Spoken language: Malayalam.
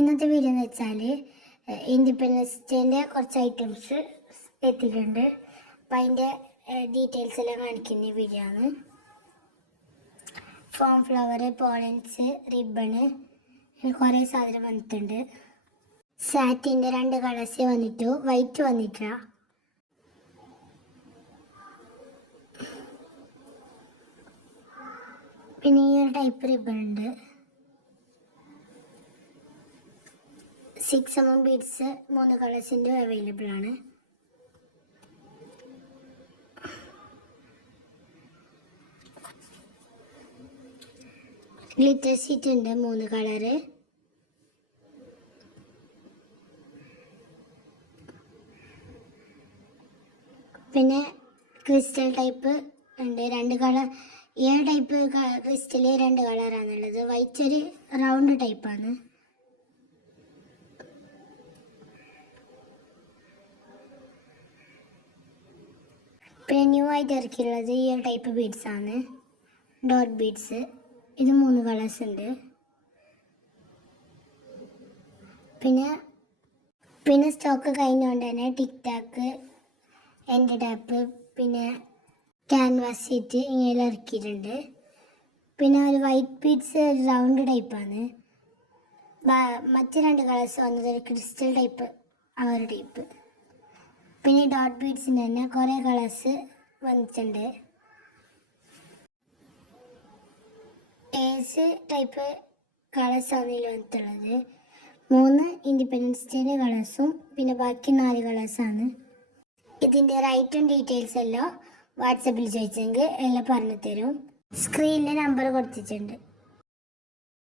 ഇന്നത്തെ വീഡിയോ എന്ന് വെച്ചാൽ ഇൻഡിപെൻഡൻസ് ഡേന്റെ കുറച്ച് ഐറ്റംസ് എത്തിയിട്ടുണ്ട്. അപ്പം അതിന്റെ ഡീറ്റെയിൽസ് എല്ലാം കാണിക്കുന്ന വീഡിയോ ആണ്. ഫോം ഫ്ലവർ പോളൻസ് റിബണ് കുറേ സാധനം വന്നിട്ടുണ്ട്. സാറ്റിന്റെ രണ്ട് കളേഴ്സ് വന്നിട്ടു വൈറ്റ് വന്നിട്ടില്ല പിന്നെ ഈ ഒരു ടൈപ്പ് റിബൺ ഉണ്ട്. സിക്സ് എം എം ബീഡ്സ് മൂന്ന് കളേഴ്സിന്റെ അവൈലബിൾ ആണ്. ഗ്ലിറ്റർ ഷീറ്റ് ഉണ്ട് മൂന്ന് കളറ് പിന്നെ ക്രിസ്റ്റൽ ടൈപ്പ് ഉണ്ട് രണ്ട് കളർ ഈ ടൈപ്പ് ക്രിസ്റ്റൽ രണ്ട് കളറാണുള്ളത് വൈറ്റ് ഒരു റൗണ്ട് ടൈപ്പാണ് പിന്നെ ന്യൂ ആയിട്ട് ഇറക്കിയുള്ളത് ഈ ടൈപ്പ് ബീഡ്സ് ആണ്. ഡോട്ട് ബീഡ്സ് ഇത് മൂന്ന് കളേഴ്സ് ഉണ്ട്. പിന്നെ പിന്നെ സ്റ്റോക്ക് കഴിഞ്ഞുകൊണ്ട് തന്നെ ടിക് ടാക്ക് എന്റെ ടാപ്പ് പിന്നെ ക്യാൻവാസ് ഷീറ്റ് ഇങ്ങനെ ഇറക്കിയിട്ടുണ്ട്. പിന്നെ ഒരു വൈറ്റ് ബീഡ്സ് ഒരു റൗണ്ട് ടൈപ്പാണ് മറ്റ് രണ്ട് കളേഴ്സ് വന്നത് ഒരു ക്രിസ്റ്റൽ ടൈപ്പ് ആ ഒരു ടൈപ്പ് പിന്നെ ഡോട്ട് ബീഡ്സിന് തന്നെ കുറേ കളേഴ്സ് വന്നിട്ടുണ്ട്. ടേസ് ടൈപ്പ് കളേഴ്സ് ആണ് ഇതിൽ വന്നിട്ടുള്ളത്. മൂന്ന് ഇൻഡിപെൻഡൻസ് ഡേയുടെ കളേഴ്സും പിന്നെ ബാക്കി നാല് കളേഴ്സാണ് ഇതിന്റെ റൈറ്റും ഡീറ്റെയിൽസ് എല്ലാം വാട്സപ്പിൽ ചോദിച്ചെങ്കിൽ എല്ലാം പറഞ്ഞു തരും സ്ക്രീനിൽ നമ്പർ കൊടുത്തിട്ടുണ്ട്.